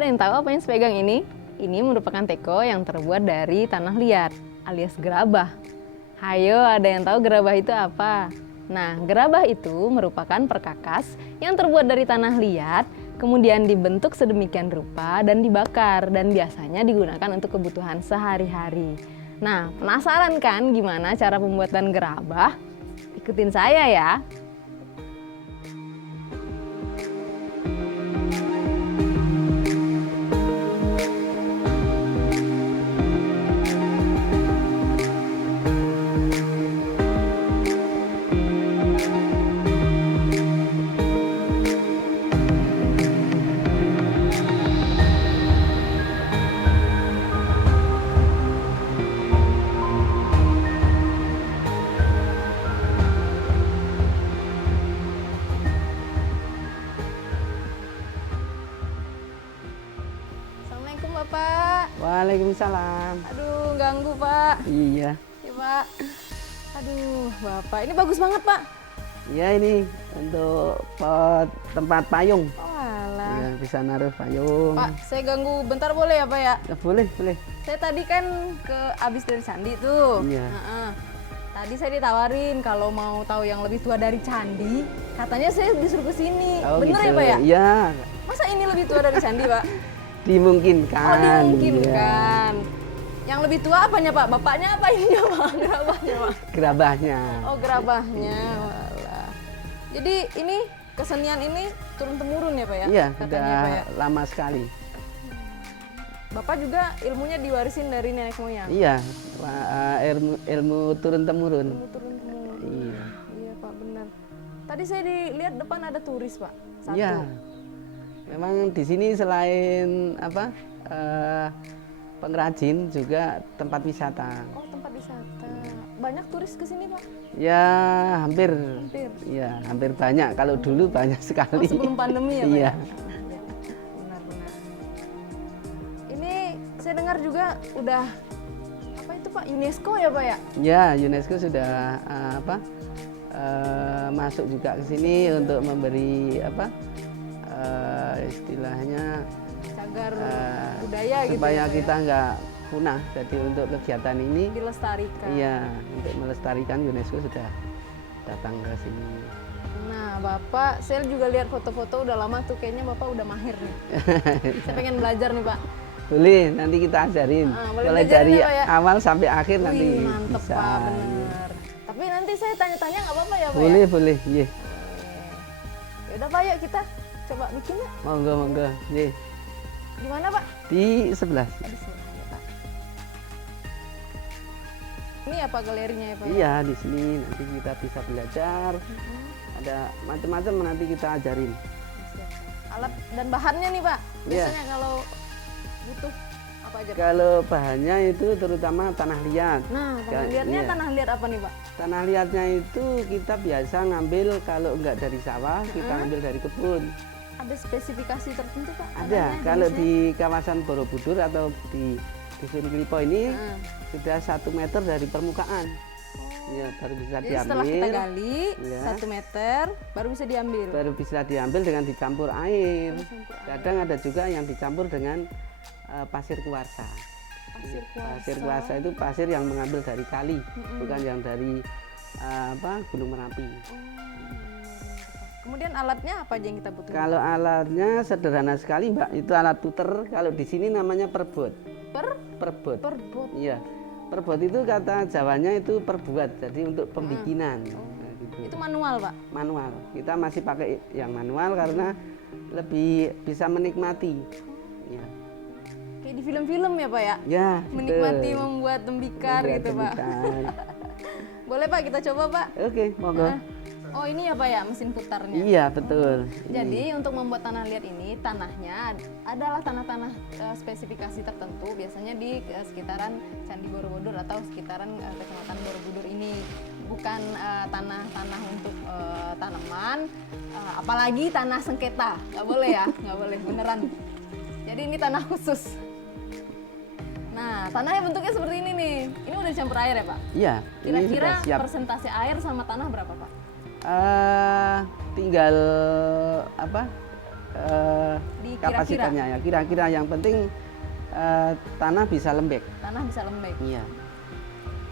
Ada yang tahu apa yang saya pegang ini? Ini merupakan teko yang terbuat dari tanah liat alias gerabah. Hayo, ada yang tahu gerabah itu apa? Nah, gerabah itu merupakan perkakas yang terbuat dari tanah liat, kemudian dibentuk sedemikian rupa dan dibakar, dan biasanya digunakan untuk kebutuhan sehari-hari. Nah, penasaran kan gimana cara pembuatan gerabah? Ikutin saya ya. Assalamualaikum Bapak. Waalaikumsalam. Aduh, ganggu Pak. Iya. Ya Pak. Aduh, Bapak, ini bagus banget Pak. Iya ini untuk tempat payung. Oh alah. Ya, bisa naruh payung. Pak, saya ganggu bentar boleh ya Pak ya? Ya, boleh, boleh. Saya tadi kan abis dari candi tuh. Iya. Tadi saya ditawarin kalau mau tahu yang lebih tua dari candi, katanya saya disuruh ke sini. Oh, Bener gitu. ya Pak ya? Iya, Masa ini lebih tua dari candi Pak? dimungkinkan. Oh Iya. dimungkinkan. Yang lebih tua apanya Pak? Bapaknya apa ininya Pak? Gerabahnya Pak? Gerabahnya. Oh gerabahnya. Walah. Jadi ini kesenian ini turun-temurun ya Pak ya? Iya, Katanya sudah Pak ya? lama sekali. Bapak juga ilmunya diwarisin dari nenek moyang? Iya, ilmu turun-temurun. Ilmu turun-temurun. Iya. Iya Pak, benar. Tadi saya dilihat depan ada turis Pak, satu. Iya. Memang di sini selain pengrajin juga tempat wisata. Oh tempat wisata. Banyak turis ke sini Pak? Ya hampir. Hampir. Iya, hampir banyak. Kalau dulu banyak Oh sekali. sebelum pandemi ya Pak? Iya. Ya? Benar-benar. Ini saya dengar juga udah apa itu Pak? UNESCO ya Pak ya? Ya, UNESCO sudah masuk juga ke sini untuk memberi istilahnya Cagar budaya gitu supaya ya, Pak kita ya? nggak punah. Jadi untuk kegiatan ini, Dilestarikan. iya, untuk melestarikan UNESCO sudah datang ke sini. Nah Bapak, saya juga lihat foto-foto udah lama tuh, kayaknya Bapak udah mahir nih. Saya pengen belajar nih Pak. Boleh, nanti kita ajarin. Boleh Mulai belajarin dari ya, Pak, ya? awal sampai akhir nanti Wih mantep bisa. Pak, bener. Tapi nanti saya tanya-tanya nggak apa-apa ya Pak Boleh, ya? boleh, iya. Ya udah Pak, yuk kita coba bikin ya. Monggo, monggo. Iya. Di mana Pak? Di sebelah. Di sini ya Pak. Ini apa galerinya ya Pak? Iya, di sini nanti kita bisa belajar. Ada macam-macam nanti kita ajarin. Alat dan bahannya nih Pak. Iya. Biasanya kalau butuh apa aja Pak? Kalau bahannya itu terutama tanah liat. Nah, tanah liatnya Iya. tanah liat apa nih Pak? Tanah liatnya itu kita biasa ngambil kalau enggak dari sawah, kita ambil dari kebun. Ada spesifikasi tertentu Pak? Ada. Tanahnya, Kalau jenisnya? di kawasan Borobudur atau di Dusun Klipo ini sudah 1 meter dari permukaan. Ya, baru bisa Jadi setelah diambil. kita gali Ya. 1 meter baru bisa diambil. Baru bisa diambil dengan dicampur air. Dicampur air. Kadang ada juga yang dicampur dengan pasir kuarsa. Pasir kuarsa. Pasir kuarsa itu pasir yang mengambil dari kali, bukan yang dari Gunung Merapi. Kemudian alatnya apa aja yang kita butuhkan? Kalau alatnya sederhana sekali, Mbak. Itu alat puter. Kalau di sini namanya perbot. Perbot. Perbot. Iya. Perbot itu kata Jawanya itu perbuat. Jadi untuk pembikinan. Nah, gitu. Itu manual Pak? Manual. Kita masih pakai yang manual karena lebih bisa menikmati. Ya. Kayak di film-film ya Pak ya? Ya, Menikmati betul. membuat tembikar Membuat gitu Pak. tembikar. Boleh Pak kita coba Pak? Oke, monggo. Oh ini ya Pak ya mesin putarnya? Iya, betul. Jadi untuk membuat tanah liat ini, tanahnya adalah tanah-tanah spesifikasi tertentu, biasanya di sekitaran Candi Borobudur atau sekitaran Kecamatan Borobudur ini. Bukan tanah-tanah untuk tanaman, apalagi tanah sengketa. Nggak boleh ya, nggak boleh, beneran. Jadi ini tanah khusus. Nah, tanahnya bentuknya seperti ini nih. Ini udah dicampur air ya Pak? Iya, ini Kira-kira sudah siap. persentase air sama tanah berapa Pak? Tinggal Di kira-kira. kapasitasnya ya. Kira-kira yang penting tanah bisa lembek. Tanah bisa lembek. Iya.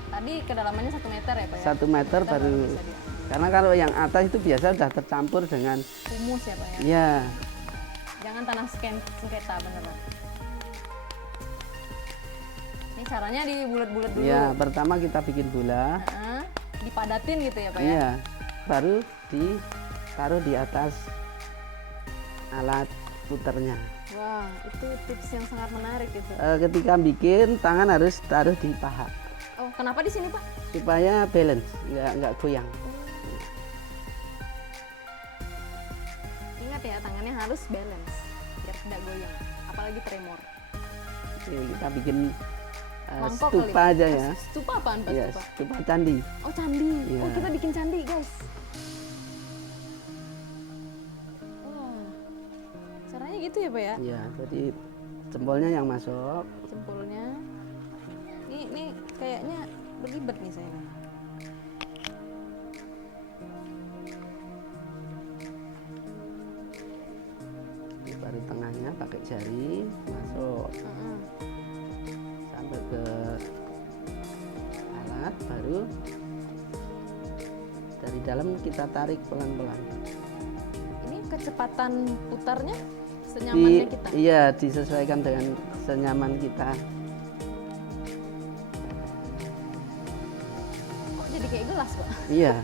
Tadi kedalamannya 1 meter ya Pak ya? 1 meter baru. bisa diambil. Karena kalau yang atas itu biasa sudah tercampur dengan Humus ya Pak ya? ya. Jangan tanah sengketa bener Pak. Ini caranya dibulet-bulet dulu. Ya, pertama kita bikin bola. Nah, dipadatin gitu ya Pak ya? Iya. Baru ditaruh di atas alat puternya. Wah, itu tips yang sangat menarik itu. Ketika bikin tangan harus taruh di paha Oh, kenapa di sini Pak? supaya balance, nggak goyang. Ingat ya, tangannya harus balance biar tidak goyang, apalagi tremor. Ini kita bikin Mangkok stupa kali. aja ya. Stupa apaan Pak? Ya, Stupa? stupa candi. Oh, candi. Iya. Oh, kita bikin candi, guys. Wah. Caranya gitu ya, Pak ya? Ya, jadi jempolnya yang masuk. Jempolnya. Ini kayaknya berlibat nih saya. Ini baru tengahnya pakai jari masuk sampai ke alat, baru dari dalam kita tarik pelan-pelan. Ini kecepatan putarnya senyamannya kita. Iya, disesuaikan dengan senyaman kita. Kok jadi kayak gelas, Pak? Iya.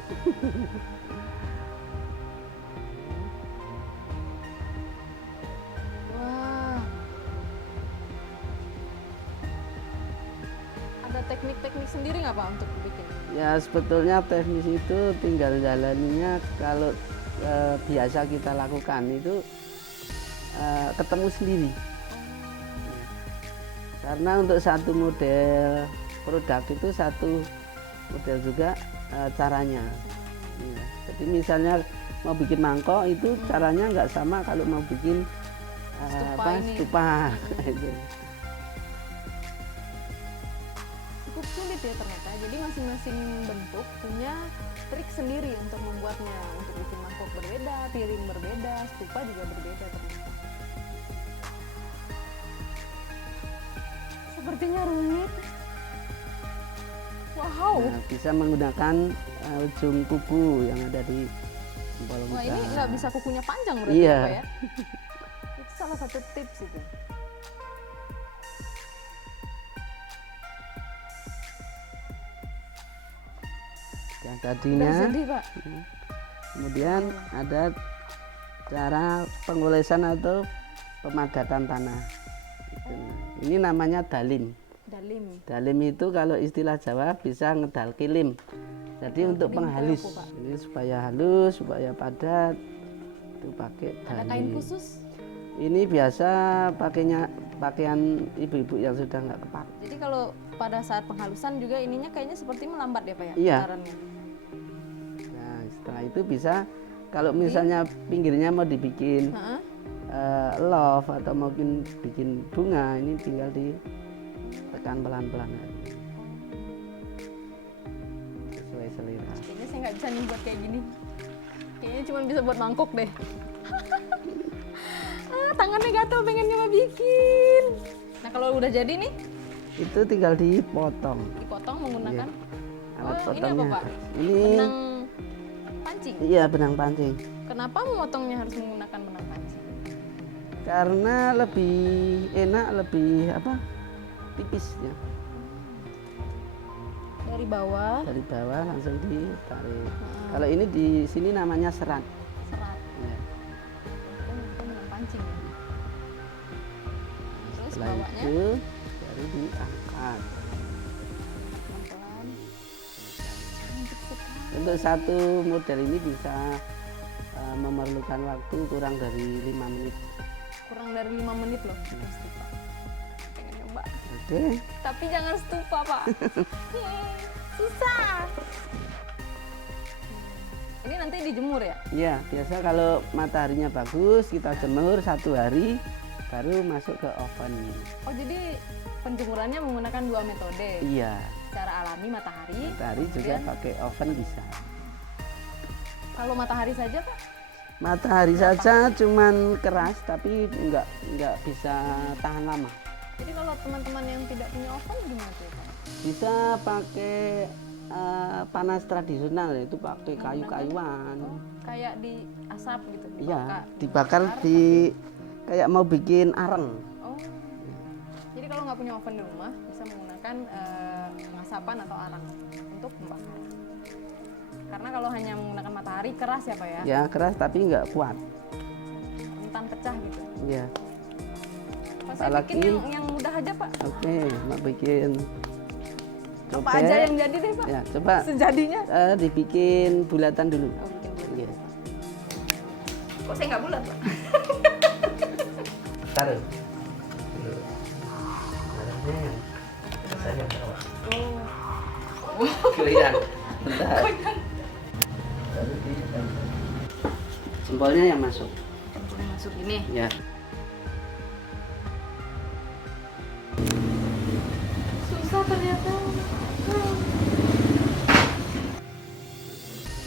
Wah. Ada teknik-teknik sendiri nggak Pak untuk bikin? Ya sebetulnya teknis itu tinggal jalaninya kalau biasa kita lakukan itu ketemu sendiri. Karena untuk satu model produk itu satu model juga caranya. Ya, jadi misalnya mau bikin mangkok itu caranya nggak sama kalau mau bikin Stupa ini. stupa. Itu. Cukup sulit ya ternyata. Jadi masing-masing bentuk punya trik sendiri untuk membuatnya. Untuk bikin mangkok berbeda, piring berbeda, stupa juga berbeda ternyata. Sepertinya rumit. Wow. Nah, bisa menggunakan ujung kuku yang ada di jempol Wah, kita. ini nggak bisa kukunya panjang berarti Iya. ya, Pak ya? Itu salah satu tips itu. Yang Udah tadinya. jadi, Pak. Kemudian ada cara pengolesan atau pemadatan tanah. Itu. Ini namanya dalim. Dalim. Dalim itu kalau istilah Jawa bisa ngedal kilim. Jadi untuk kilim penghalus. itu apa, Pak? Ini supaya halus, supaya padat. Itu pakai Ada dalim. kain khusus. Ini biasa pakainya pakaian ibu-ibu yang sudah nggak kepak. Jadi kalau pada saat penghalusan juga ininya kayaknya seperti melambat ya, Pak ya? Iya. Putarannya. Nah, setelah itu bisa kalau misalnya pinggirnya mau dibikin Heeh. love atau mungkin bikin bunga, ini tinggal ditekan pelan-pelan sesuai selera. Kayaknya saya nggak bisa nih buat kayak gini. Kayaknya cuma bisa buat mangkok deh. Tangannya gatel pengen nyoba bikin. Nah kalau udah jadi nih, Itu tinggal dipotong. dipotong menggunakan Alat ini apa potongnya. Pak? Ini Benang pancing. iya benang pancing. Kenapa memotongnya harus menggunakan benang pancing? Karena lebih enak, lebih tipis ya. Dari bawah Dari bawah langsung ditarik. Heeh. Kalau ini di sini namanya serat. serat. Ya. Itu benang pancing ya. Terus Setelah bawahnya itu baru diangkat. pelan-pelan. Cantik sekali. Untuk satu model ini bisa memerlukan waktu kurang dari 5 menit. Kurang dari 5 menit loh. Stupa. Pengen nyoba. Oke. Tapi jangan stupa, Pak. Susah. Ini nanti dijemur ya? Ya, biasa kalau mataharinya bagus kita jemur 1 hari baru masuk ke oven. Oh, jadi penjemurannya menggunakan 2 metode. Iya, Secara alami matahari. matahari juga kemudian pakai oven bisa. kalau matahari saja, Pak? Matahari saja cuman keras tapi nggak bisa tahan lama. Jadi kalau teman-teman yang tidak punya oven gimana tuh Pak? Bisa pakai panas tradisional, yaitu pakai kayu-kayuan. Kayak di asap gitu? Iya, dibakar di kayak mau bikin areng. Oh, jadi kalau nggak punya oven di rumah bisa menggunakan pengasapan atau arang untuk membakar. Karena kalau hanya menggunakan matahari keras ya Pak ya? Ya keras tapi nggak kuat. Rentan pecah gitu. Iya. Pak, saya bikin yang mudah aja Pak. Oke, mau bikin Apa aja yang jadi deh Pak? Ya, coba Sejadinya. dibikin bulatan dulu. Oh, bikin bulat. Iya. Kok saya nggak bulat Pak? Taruh. Goyang. Bentar. Jempolnya yang masuk. Jempolnya masuk gini. Ya. Susah ternyata.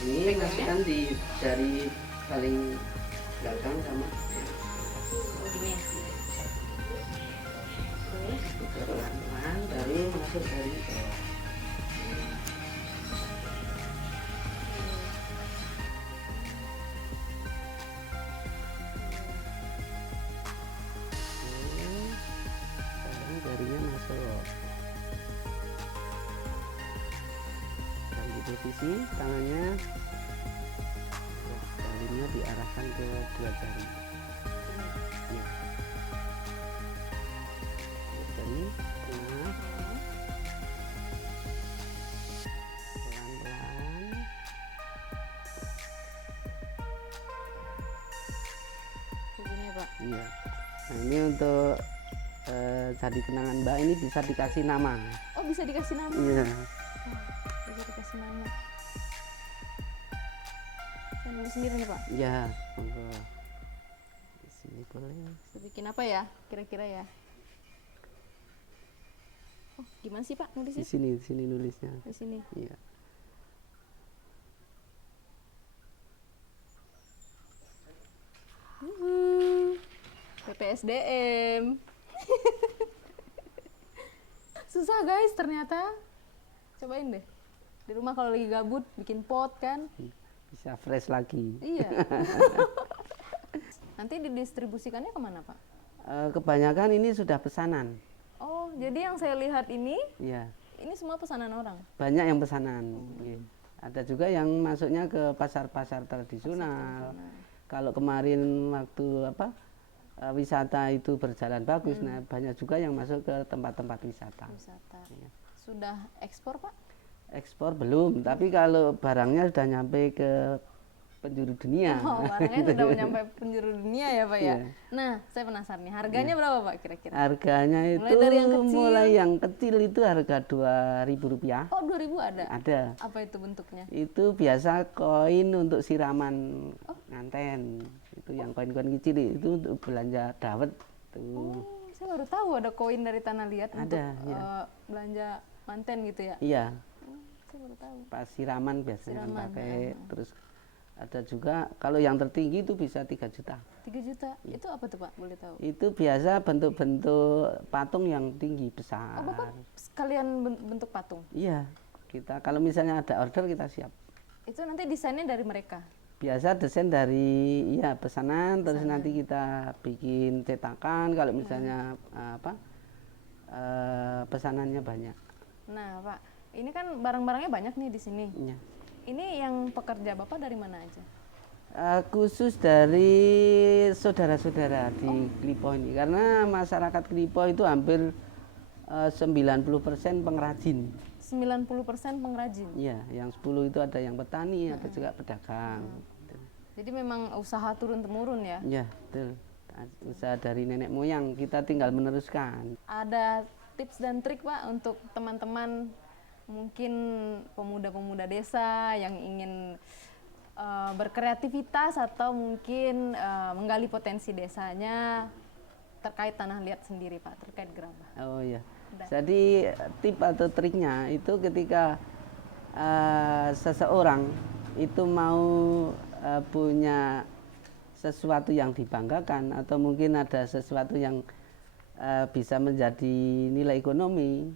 Ini masukkan di jari paling belakang sama. Oh, gini. Terus Pelan-pelan baru masuk dari bawah. Baru jarinya masuk. Dan di posisi tangannya, jarinya diarahkan ke dua jari. Ya. Jari tengah, pelan-pelan. begini ya Pak. Iya. Nah ini untuk jadi kenangan Mbak, ini bisa dikasih nama. Oh, bisa dikasih nama. Iya. Bisa dikasih nama. Saya nulis sendiri nih Pak. Iya, monggo. Di sini boleh. Saya bikin apa ya kira-kira ya? Oh, gimana sih Pak Di nulisnya? sini nulisnya. Di sini. Iya. PPSDM. Susah guys ternyata. Cobain deh. Di rumah kalau lagi gabut bikin pot kan. Bisa fresh lagi. Iya. Nanti didistribusikannya kemana Pak? Kebanyakan ini sudah pesanan. Oh, jadi yang saya lihat ini Iya. semua pesanan orang. Banyak yang pesanan. Iya. Ada juga yang masuknya ke pasar-pasar tradisional. Kalau kemarin waktu wisata itu berjalan bagus, nah banyak juga yang masuk ke tempat-tempat wisata. Wisata. Iya. Sudah ekspor Pak? Ekspor belum, tapi kalau barangnya sudah nyampe ke penjuru dunia. Oh, barangnya sudah nyampe penjuru dunia ya Pak ya. Iya. Nah, saya penasaran nih, harganya berapa Pak kira-kira? Harganya itu Mulai dari yang kecil. mulai yang kecil itu harga Rp2.000. Oh, 2.000 ada? Ada. Apa itu bentuknya? Itu biasa koin untuk siraman nganten. Itu yang koin-koin kecil itu untuk belanja dawet tuh. Oh, saya baru tahu ada koin dari Tanah Liat untuk Ada, ya. belanja manten gitu ya. Iya, Saya baru tahu. pas siraman biasanya kan Siraman, pakai. Terus ada juga kalau yang tertinggi itu bisa 3 juta. 3 juta. Itu apa tuh Pak? Boleh tahu? Itu biasa bentuk-bentuk patung yang tinggi besar. Oh, Bapak sekalian bentuk patung. Iya, kita kalau misalnya ada order kita siap. Itu nanti desainnya dari mereka. Biasa desain dari pesanan, terus nanti kita bikin cetakan kalau misalnya pesanannya banyak. Nah, Pak, ini kan barang-barangnya banyak nih di sini. Iya. Ini yang pekerja Bapak dari mana aja? Khusus dari saudara-saudara di Klipo ini, karena masyarakat Klipo itu hampir 90% pengrajin. 90% pengrajin. Iya, yang 10 itu ada yang petani, ada juga pedagang. Jadi memang usaha turun-temurun ya. Iya, betul. Usaha dari nenek moyang, kita tinggal meneruskan. Ada tips dan trik Pak untuk teman-teman mungkin pemuda-pemuda desa yang ingin berkreativitas atau mungkin menggali potensi desanya terkait Tanah Liat sendiri Pak, terkait gerabah. Oh iya. Jadi tip atau triknya itu ketika seseorang itu mau punya sesuatu yang dibanggakan atau mungkin ada sesuatu yang bisa menjadi nilai ekonomi,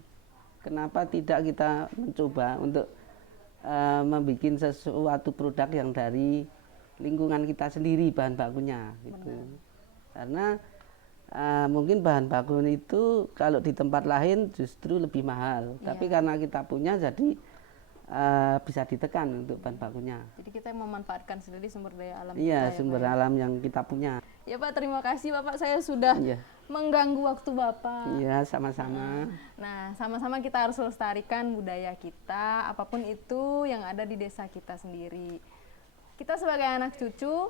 kenapa tidak kita mencoba untuk membuat sesuatu produk yang dari lingkungan kita sendiri bahan bakunya gitu. Karena mungkin bahan baku itu kalau di tempat lain justru lebih mahal, tapi karena kita punya jadi bisa ditekan untuk bahan bakunya. Jadi kita memanfaatkan sendiri sumber daya alam Iya, kita, sumber alam yang kita punya. Ya Pak, terima kasih Bapak, saya sudah mengganggu waktu Bapak. Iya, sama-sama. Nah, sama-sama kita harus lestarikan budaya kita, apapun itu yang ada di desa kita sendiri. Kita sebagai anak cucu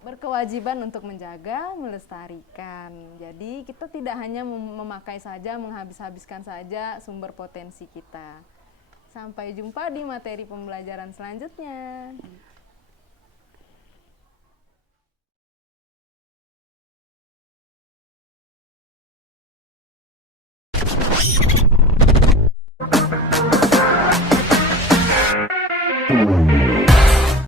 berkewajiban untuk menjaga, melestarikan. Jadi kita tidak hanya memakai saja, menghabis-habiskan saja sumber potensi kita. Sampai jumpa di materi pembelajaran selanjutnya.